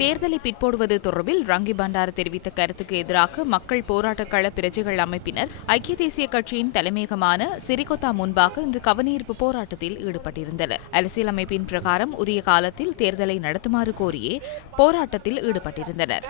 தேர்தலை பிற்போடுவது தொடர்பில் ரங்கி பண்டார தெரிவித்த கருத்துக்கு எதிராக மக்கள் போராட்டக் கள பிரஜைகள் அமைப்பினர் ஐக்கிய தேசிய கட்சியின் தலைமையகமான சிறிகொத்தா முன்பாக இன்று கவனீர்ப்பு போராட்டத்தில் ஈடுபட்டிருந்தனர். அரசியலமைப்பின் பிரகாரம் உரிய காலத்தில் தேர்தலை நடத்துமாறு கோரியே போராட்டத்தில் ஈடுபட்டிருந்தனர்.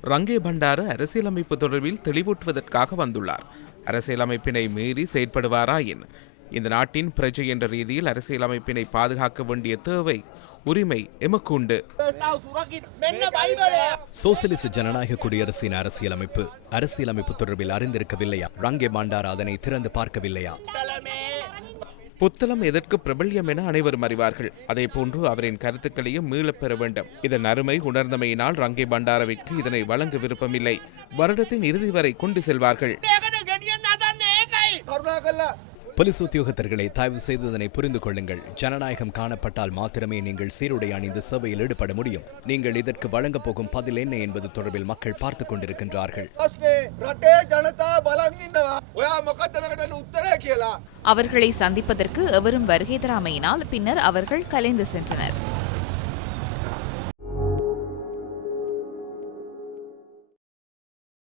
ரங்கே பண்டார அரசியலமைப்பு தொடர்பில் தெளிவூட்டுவதற்காக வந்துள்ளார். அரசியலமைப்பினை மீறி செயற்படுவாராயின் இந்த நாட்டின் பிரஜை என்ற ரீதியில் அரசியலமைப்பினை பாதுகாக்க வேண்டிய தேவை உரிமை எமக்கு உண்டு சோசியலிச ஜனநாயக குடியரசின் அரசியலமைப்பு அரசியலமைப்பு தொடர்பில் அறிந்திருக்கவில்லையா? ரங்கே பண்டாரா அதனை திறந்து பார்க்கவில்லையா? புத்தளம் எதற்கு பிரபல்யம் என அனைவரும் அறிவார்கள். அதே போன்று அவரின் கருத்துக்களையும் மீளப் பெற வேண்டும். இதன் அருமை உணர்ந்தமையினால் ரங்கே பண்டாரவிற்கு இதனை வழங்க விருப்பமில்லை. வருடத்தின் இறுதி வரை கொண்டு செல்வார்கள். போலீஸ் உத்தியோகத்தர்களை தயவு செய்து இதனை புரிந்து கொள்ளுங்கள். ஜனநாயகம் காணப்பட்டால் மாத்திரமே நீங்கள் சீருடை அணிந்து சேவையில் ஈடுபட முடியும். நீங்கள் இதற்கு வழங்கப் போகும் பதில் என்ன என்பது தொடர்பில் மக்கள் பார்த்துக் கொண்டிருக்கின்றார்கள். அவர்களை சந்திப்பதற்கு எவரும் வருகை தராமையினால் பின்னர் அவர்கள் கலைந்து சென்றனர்.